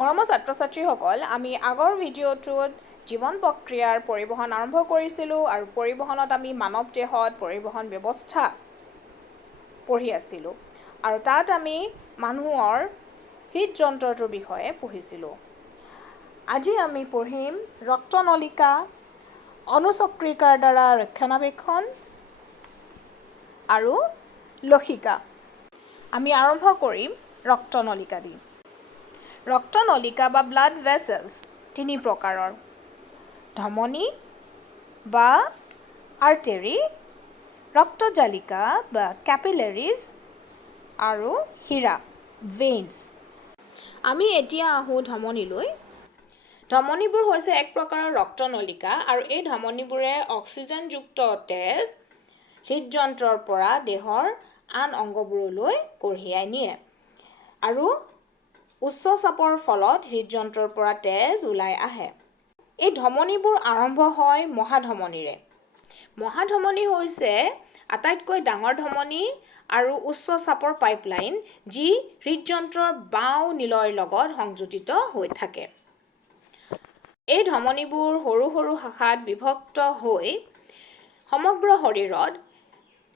মৰমৰ ছাত্ৰ-ছাত্ৰীসকল, আমি আগৰ ভিডিঅ'টোত জীৱন প্ৰক্ৰিয়াৰ পৰিবহণ আৰম্ভ কৰিছিলোঁ আৰু পৰিবহণত আমি মানৱ দেহত পৰিবহণ ব্যৱস্থা পঢ়ি আছিলোঁ আৰু তাত আমি মানুহৰ হৃদযন্ত্ৰটোৰ বিষয়ে পঢ়িছিলোঁ। আজি আমি পঢ়িম ৰক্তনলিকা, অনুচক্ৰিকাৰ দ্বাৰা ৰক্ষণাবেক্ষণ আৰু লসিকা। আমি আৰম্ভ কৰিম ৰক্তনলিকা দি। ৰক্তনলিকা বা ব্লাড ভেছেলছ তিনি প্ৰকাৰৰ: ধমনী বা আৰ্টেৰী, ৰক্তজালিকা বা কেপিলাৰিজ আৰু হীৰা ভেইনছ। আমি এতিয়া আহোঁ ধমনীলৈ। ধমনীবোৰ হৈছে এক প্ৰকাৰৰ ৰক্তনলিকা আৰু এই ধমনীবোৰে অক্সিজেনযুক্ত তেজ হৃদযন্ত্ৰৰ পৰা দেহৰ আন অংগবোৰলৈ কঢ়িয়াই নিয়ে আৰু উচ্চ চাপৰ ফলত হৃদযন্ত্ৰৰ পৰা তেজ ওলাই আহে। এই ধমনীবোৰ আৰম্ভ হয় মহাধমনীৰে। মহাধমনী হৈছে আটাইতকৈ ডাঙৰ ধমনী আৰু উচ্চ চাপৰ পাইপলাইন যি হৃদযন্ত্ৰৰ বাওঁ নীলৰ লগত সংযোজিত হৈ থাকে। এই ধমনীবোৰ সৰু সৰু শাখাত বিভক্ত হৈ সমগ্ৰ শৰীৰত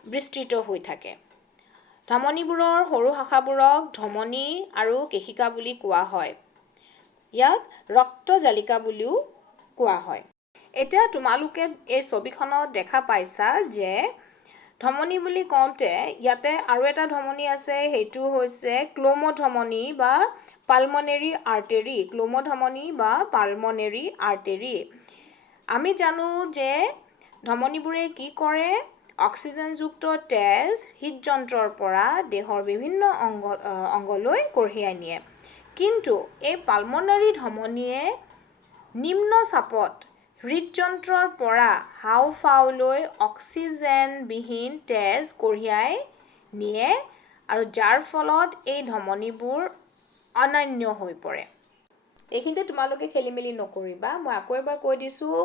বিস্তৃত হৈ থাকে। ধমনীবোৰৰ সৰু শাখাবোৰক ধমনী আৰু কেশিকা বুলি কোৱা হয়। ইয়াক ৰক্তজালিকা বুলিও কোৱা হয়। এতিয়া তোমালোকে এই ছবিখনত দেখা পাইছা যে ধমনী বুলি কওঁতে ইয়াতে আৰু এটা ধমনী আছে, সেইটো হৈছে ক্লোমধমনী বা পালমনেৰী আৰ্টেৰী। ক্লোমধমনী বা পালমনেৰী আৰ্টেৰী। আমি জানো যে ধমনীবোৰে কি কৰে? অক্সিজেনযুক্ত তেজ হৃদযন্ত্ৰৰ পৰা দেহৰ বিভিন্ন অংগলৈ কঢ়িয়াই নিয়ে। কিন্তু এই পালমনেৰী ধমনীয়ে নিম্ন চাপত হৃদযন্ত্ৰৰ পৰা হাঁওফাঁওলৈ অক্সিজেনবিহীন তেজ কঢ়িয়াই নিয়ে আৰু যাৰ ফলত এই ধমনীবোৰ অনন্য হৈ পৰে। এইখিনিতে তোমালোকে খেলিমেলি নকৰিবা। মই আকৌ এবাৰ কৈ দিছোঁ,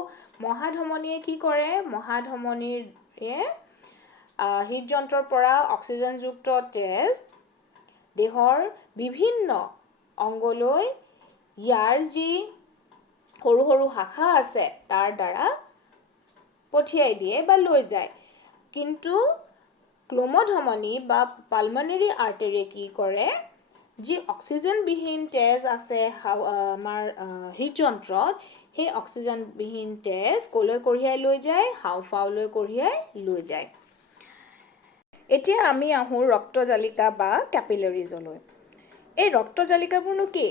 মহাধমনীয়ে কি কৰে? মহাধমনীয়ে হৃদযন্ত্ৰৰ পৰা অক্সিজেনযুক্ত তেজ দেহৰ বিভিন্ন অংগলৈ ইয়াৰ যি সৰু সৰু শাখা আছে তাৰ দ্বাৰা পঠিয়াই দিয়ে বা লৈ যায়। কিন্তু ক্লোমধমনী বা পালমনেৰী আৰ্টেৰীয়ে কি কৰে? যি অক্সিজেনবিহীন তেজ আছে আমাৰ হৃদযন্ত্ৰত, সেই অক্সিজেনবিহীন তেজ ক'লৈ কঢ়িয়াই লৈ যায়? হাঁওফাঁওলৈ কঢ়িয়াই লৈ যায়। এতিয়া আমি আহোঁ ৰক্তজালিকা বা কেপিলাৰিজলৈ। এই ৰক্তজালিকাবোৰনো কি?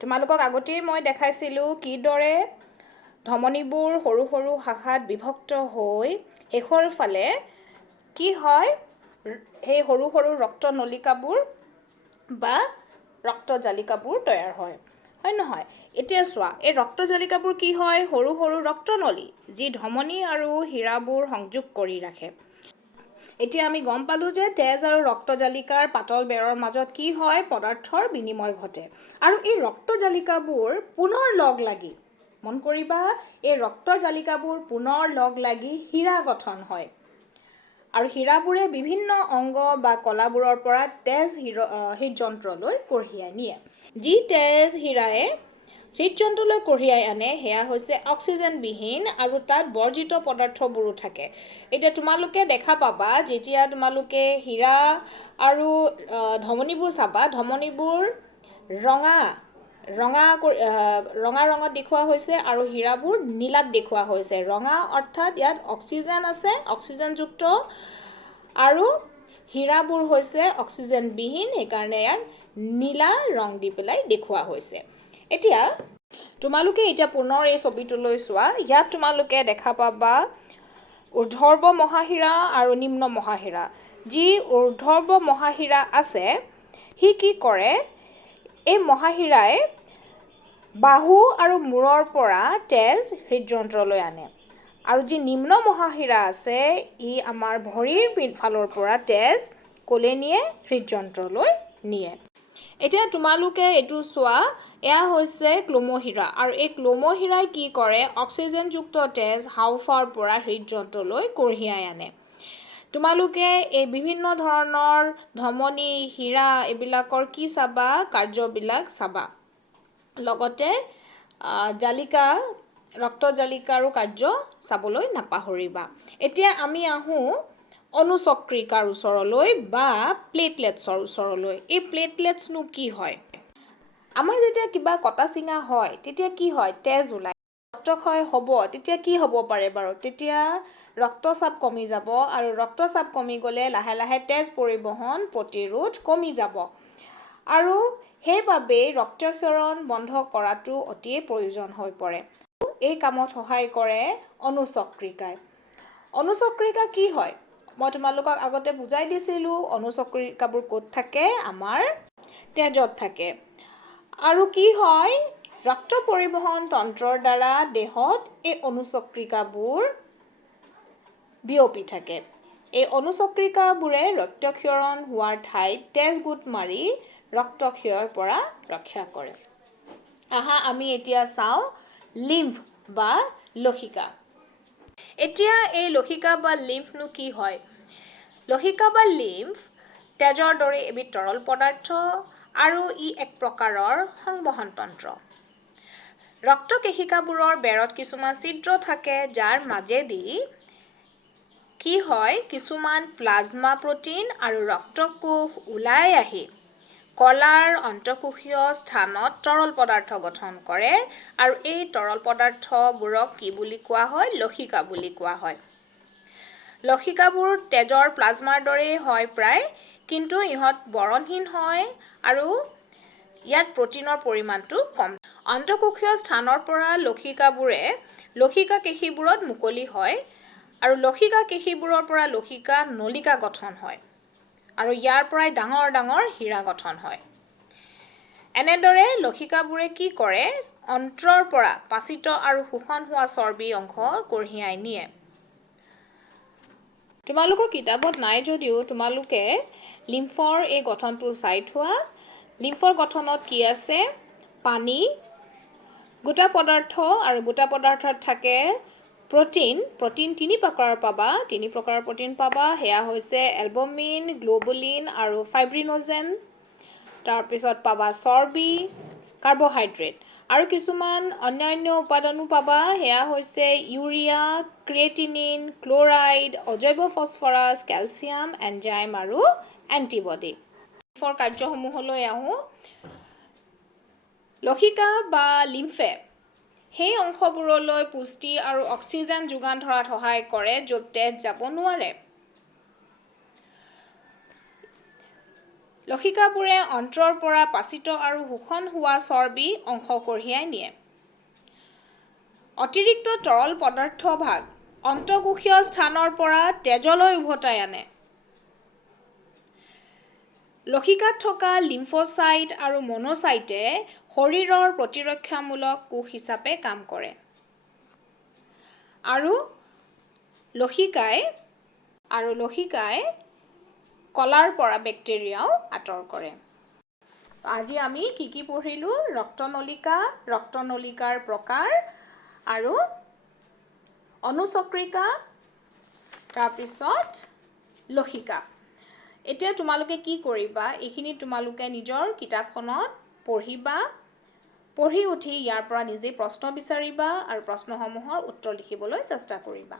তোমালোকক আগতেই মই দেখাইছিলোঁ কিদৰে ধমনীবোৰ সৰু সৰু শাখাত বিভক্ত হৈ শেষৰ ফালে কি হয়? সেই সৰু সৰু ৰক্তনলিকাবোৰ বা ৰক্তজালিকাবোৰ তৈয়াৰ হয়। হয় নহয়? এতিয়া চোৱা, এই ৰক্তজালিকাবোৰ কি হয়? সৰু সৰু ৰক্তনলী যি ধমনী আৰু হীৰাবোৰ সংযোগ কৰি ৰাখে। এতিয়া আমি গম পালোঁ যে তেজ আৰু ৰক্তজালিকাৰ পাতল বেৰৰ মাজত কি হয়? পদাৰ্থৰ বিনিময় ঘটে। আৰু এই ৰক্তজালিকাবোৰ পুনৰ লগ লাগি, মন কৰিবা, এই ৰক্তজালিকাবোৰ পুনৰ লগ লাগি হীৰা গঠন হয়। আৰু হীৰাবোৰে বিভিন্ন অংগ বা কলাবোৰৰ পৰা তেজ হৃদযন্ত্ৰলৈ কঢ়িয়াই নিয়ে। যি তেজ হীৰাই হৃদযন্ত্ৰলৈ কঢ়িয়াই আনে সেয়া হৈছে অক্সিজেনবিহীন আৰু তাত বৰ্জিত পদাৰ্থবোৰো থাকে। এতিয়া তোমালোকে দেখা পাবা, যেতিয়া তোমালোকে হীৰা আৰু ধমনীবোৰ চাবা, ধমনীবোৰ ৰঙা ৰঙত দেখুওৱা হৈছে আৰু হীৰাবোৰ নীলাত দেখুওৱা হৈছে। ৰঙা অৰ্থাৎ ইয়াত অক্সিজেন আছে, অক্সিজেনযুক্ত, আৰু হীৰাবোৰ হৈছে অক্সিজেনবিহীন, সেইকাৰণে ইয়াক নীলা ৰং দি পেলাই দেখুওৱা হৈছে। এতিয়া তোমালোকে পুনৰ এই ছবিটোলৈ চোৱা। ইয়াত তোমালোকে দেখা পাবা ঊৰ্ধ্বৰ্ব মহাহীৰা আৰু নিম্ন মহাহীৰা। যি ঊৰ্ধ্বৰ্ব মহাহীৰা আছে, সি কি কৰে? এই মহাহীৰাই বাহু আৰু মূৰৰ পৰা তেজ হৃদযন্ত্ৰলৈ আনে। আৰু যি নিম্ন মহাহীৰা আছে, ই আমাৰ ভৰিৰ ফালৰ পৰা তেজ ক'লৈ নিয়ে? হৃদযন্ত্ৰলৈ নিয়ে। এতিয়া তোমালোকে এইটো চোৱা, এয়া হৈছে ক্লোমহীৰা আৰু এই ক্লোমহীৰাই কি কৰে? অক্সিজেনযুক্ত তেজ হাঁওফাঁওৰ পৰা হৃদযন্ত্ৰলৈ কঢ়িয়াই আনে। তোমালোকে এই বিভিন্ন ধৰণৰ ধমনী, হীৰা এইবিলাকৰ কি চাবা? কাৰ্যবিলাক চাবা। লগতে জালিকা ৰক্তজালিকাৰো কাৰ্য চাবলৈ নাপাহৰিবা। এতিয়া আমি আহোঁ অনুচক্ৰিকাৰ ওচৰলৈ বা প্লেটলেটছৰ ওচৰলৈ। এই প্লেটলেটছনো কি হয়? আমাৰ যেতিয়া কিবা কটা চিঙা হয় তেতিয়া কি হয়? তেজ ওলায়, ৰক্তক্ষয় হ'ব। তেতিয়া কি হ'ব পাৰে বাৰু? তেতিয়া ৰক্তচাপ কমি যাব আৰু ৰক্তচাপ কমি গ'লে লাহে লাহে তেজ পৰিবহণ প্ৰতিৰোধ কমি যাব। আৰু সেইবাবেই ৰক্তক্ষৰণ বন্ধ কৰাটো অতিয়ে প্ৰয়োজন হৈ পৰে। এই কামত সহায় কৰে অনুচক্ৰিকাই। অনুচক্ৰিকা কি হয়? মই তোমালোকক আগতে বুজাই দিছিলোঁ অনুচক্ৰিকাবোৰ ক'ত থাকে? আমাৰ তেজত থাকে। আৰু কি হয়? ৰক্ত পৰিবহণ তন্ত্ৰৰ দ্বাৰা দেহত এই অনুচক্ৰিকাবোৰ বিয়পি থাকে। এই অনুচক্ৰিকাবোৰে ৰক্তক্ষৰণ হোৱাৰ ঠাইত তেজ গোট মাৰি ৰক্তক্ষয়ৰ পৰা ৰক্ষা কৰে। আহা আমি এতিয়া চাওঁ লিম্ফ বা লসিকা। এতিয়া এই লসিকা বা লিম্ফনো কি হয়? লসিকা বা লিম্ফ তেজৰ দৰে এবিধ তৰল পদাৰ্থ আৰু ই এক প্ৰকাৰৰ সংবহন তন্ত্ৰ। ৰক্তকেশিকাবোৰৰ বেৰত কিছুমান ছিদ্ৰ থাকে যাৰ মাজেদি কি হয়? কিছুমান প্লাজমা প্ৰটিন আৰু ৰক্তকোষ ওলাই আহি কলাৰ অন্তঃকোষীয় স্থানত তৰল পদাৰ্থ গঠন কৰে আৰু এই তৰল পদাৰ্থবোৰক কি বুলি কোৱা হয়? লসিকা বুলি কোৱা হয়। লসিকাবোৰ তেজৰ প্লাজমাৰ দৰেই হয় প্ৰায়, কিন্তু ইহঁত বৰণহীন হয় আৰু ইয়াত প্ৰটিনৰ পৰিমাণটো কম। অন্তঃকোষীয় স্থানৰ পৰা লসিকাবোৰে লসিকা কেশীবোৰত মুকলি হয় আৰু লসিকা কেশীবোৰৰ পৰা লসিকা নলিকা গঠন হয় আৰু ইয়াৰ পৰাই ডাঙৰ ডাঙৰ হীৰা গঠন হয়। এনেদৰে লসিকাবোৰে কি কৰে? অন্ত্ৰৰ পৰা পাচিত আৰু শোষণ হোৱা চৰ্বি অংশ কঢ়িয়াই নিয়ে। তোমালোকৰ কিতাপত নাই যদিও তোমালোকে লিম্ফৰ এই গঠনটো চাই থোৱা। লিম্ফৰ গঠনত কি আছে? পানী, গোটা পদাৰ্থ আৰু গোটা পদাৰ্থত থাকে প্ৰটিন। প্ৰটিন তিনি প্ৰকাৰৰ পাবা, তিনি প্ৰকাৰৰ প্ৰটিন পাবা। সেয়া হৈছে এলবুমিন, গ্লোবুলিন আৰু ফাইব্ৰিনোজেন। তাৰপিছত পাবা চৰ্বি, কাৰ্বহাইড্ৰেট আৰু কিছুমান অন্যান্য উপাদানো পাবা। সেয়া হৈছে ইউৰিয়া, ক্ৰিয়েটিনিন, ক্লৰাইড, অজৈব ফছফৰাছ, কেলছিয়াম, এনজাইম আৰু এণ্টিবডি। লিম্ফৰ কাৰ্যসমূহলৈ আহোঁ। লসিকা বা লিম্ফে সেই অংশবোৰলৈ পুষ্টি আৰু অক্সিজেন যোগান ধৰাত সহায় কৰে য'ত তেজ যাব নোৱাৰে। লসিকাবোৰে অন্ত্ৰৰ পৰা পাচিত আৰু শোষণ হোৱা চৰ্বি অংশ কঢ়িয়াই নিয়ে। অতিৰিক্ত তৰল পদাৰ্থভাগ অন্তঃকোষীয় স্থানৰ পৰা তেজলৈ উভতাই আনে। লসিকাত থকা লিম্ফোচাইট আৰু মনোচাইটে শৰীৰৰ প্ৰতিৰক্ষামূলক কোষ হিচাপে কাম কৰে আৰু লসিকাই কলাৰ পৰা বেক্টেৰিয়াও আঁতৰ কৰে। আজি আমি কি পঢ়িলোঁ? ৰক্তনলিকা, ৰক্তনলিকাৰ প্ৰকাৰ আৰু অনুচক্ৰিকা, তাৰপিছত লসিকা। এতিয়া তোমালোকে কি কৰিবা? এইখিনি তোমালোকে নিজৰ কিতাপখনত পঢ়িবা। পঢ়ি উঠি ইয়াৰ পৰা নিজে প্ৰশ্ন বিচাৰিবা আৰু প্ৰশ্নসমূহৰ উত্তৰ লিখিবলৈ চেষ্টা কৰিবা।